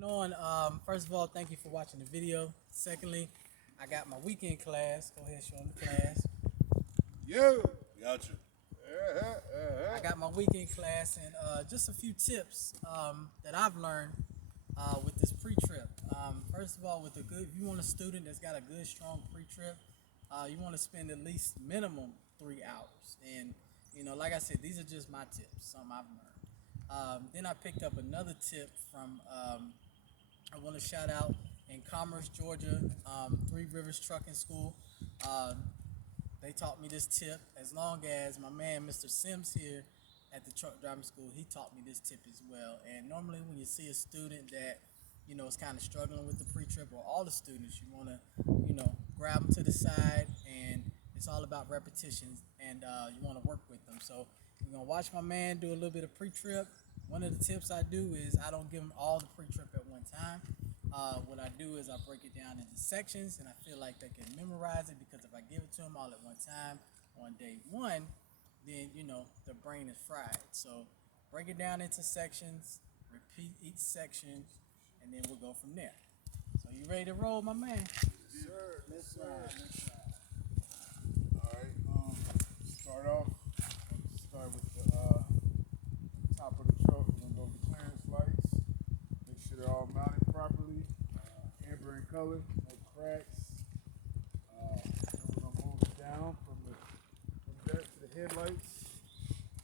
Going on? First of all, thank you for watching the video. Secondly, I got my weekend class. Go ahead, show them the class. Yeah. Got you. I got my weekend class and just a few tips that I've learned with this pre-trip. First of all, if you want a student that's got a good, strong pre-trip, you want to spend at least minimum 3 hours. And like I said, these are just my tips, some I've learned. Then I picked up another tip from I want to shout out in Commerce, Georgia, Three Rivers Trucking School. Um, they taught me this tip as long as my man Mr. Sims here at the truck driving school, he taught me this tip as well. And normally when you see a student that, is kind of struggling with the pre-trip, or all the students, you want to, grab them to the side, and it's all about repetitions, and you want to work with them. So you're going to watch my man do a little bit of pre-trip. One of the tips I do is I don't give them all the pre-trip at one time. What I do is I break it down into sections, and I feel like they can memorize it, because if I give it to them all at one time on day one, then the brain is fried. So break it down into sections, repeat each section, and then we'll go from there. So you ready to roll, my man? Sir. Let's ride. Let's ride. All right. Start off. Start with the top of the truck. We're gonna go with clearance lights. Make sure they're all mounted properly. Amber in color, no cracks. Then we're gonna move it down from that to the headlights.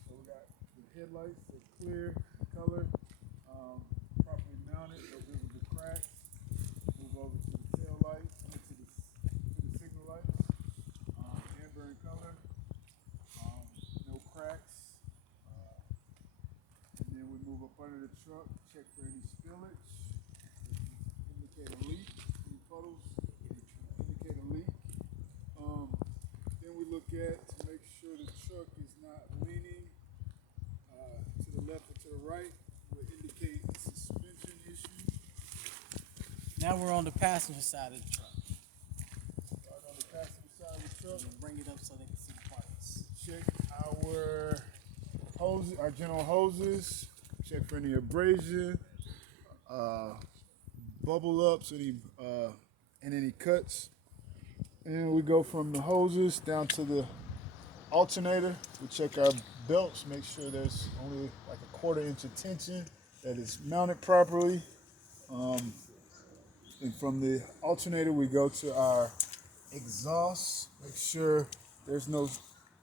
So we got the headlights, they're clear in color, properly mounted, no visible cracks. Move over to the tail lights, to the signal lights. Amber in color, no cracks. And then we move up under the truck, check for any spillage, indicate a leak, any puddles, indicate a leak. Then we look at to make sure the truck is not leaning to the left or to the right. Will indicate suspension issue. Now we're on the passenger side of the truck. Start on the passenger side of the truck. We'll bring it up so they can see the parts. Check our hoses, our general hoses. Check for any abrasion, bubble ups, and any cuts. And we go from the hoses down to the alternator. We check our belts, make sure there's only like a 1/4 inch of tension, that is mounted properly. And from the alternator, we go to our exhaust, make sure there's no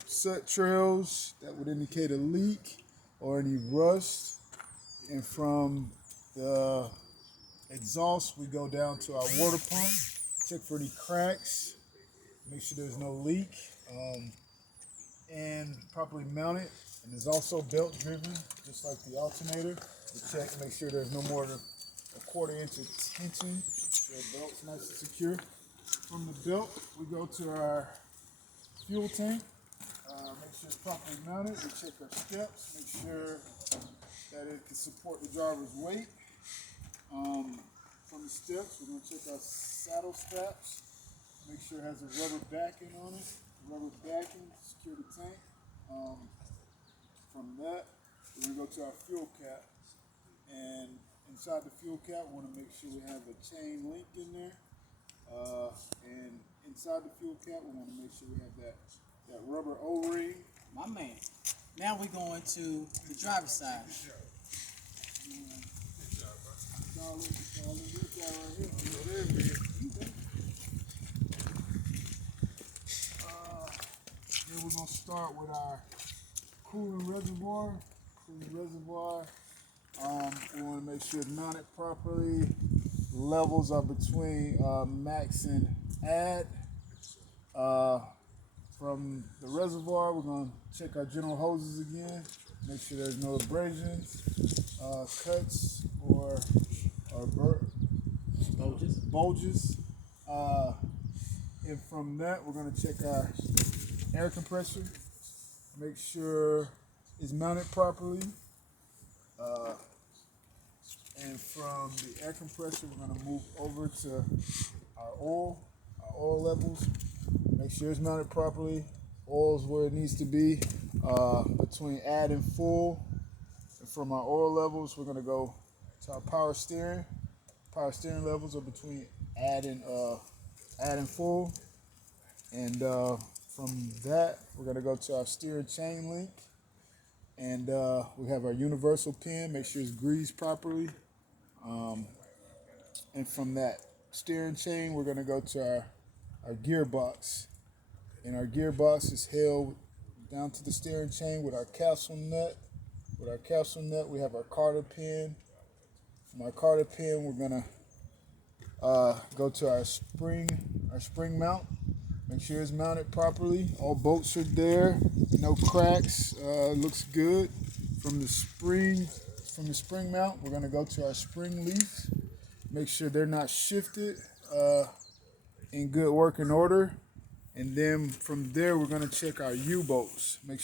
soot trails that would indicate a leak or any rust. And from the exhaust, we go down to our water pump, check for any cracks, make sure there's no leak, and properly mount it. And it's also belt driven, just like the alternator. We check, make sure there's no more than a 1/4 inch of tension, so the belt's nice and secure. From the belt, we go to our fuel tank, make sure it's properly mounted. We check our steps, make sure that it can support the driver's weight. From the steps, we're going to check our saddle straps, make sure it has a rubber backing on it. Rubber backing, secure the tank. From that, we're going to go to our fuel cap, and inside the fuel cap, we want to make sure we have a chain link in there. And inside the fuel cap, we want to make sure we have that rubber O-ring. My man. Now we're going to the driver's side. Then we're going to start with our cooling reservoir. We want to make sure it's mounted properly. Levels are between max and add. From the reservoir, we're going to check our general hoses again. Make sure there's no abrasions, cuts, or bulges. And from that, we're going to check our air compressor. Make sure it's mounted properly. And from the air compressor, we're going to move over to our oil levels. Make sure it's mounted properly. Oil's where it needs to be, between add and full. And from our oil levels, we're going to go to our power steering. power steering levels are between add and full. And from that, we're gonna go to our steering chain link, and we have our universal pin. Make sure it's greased properly. And from that steering chain, we're gonna go to our gearbox, and our gearbox is held down to the steering chain with our capsule nut. With our capsule nut, we have our carter pin. From our carter pin, we're gonna go to our spring mount. Make sure it's mounted properly. All bolts are there, no cracks. Looks good. From the spring mount, we're gonna go to our spring leaf. Make sure they're not shifted, in good working order. And then from there, we're gonna check our U bolts. Make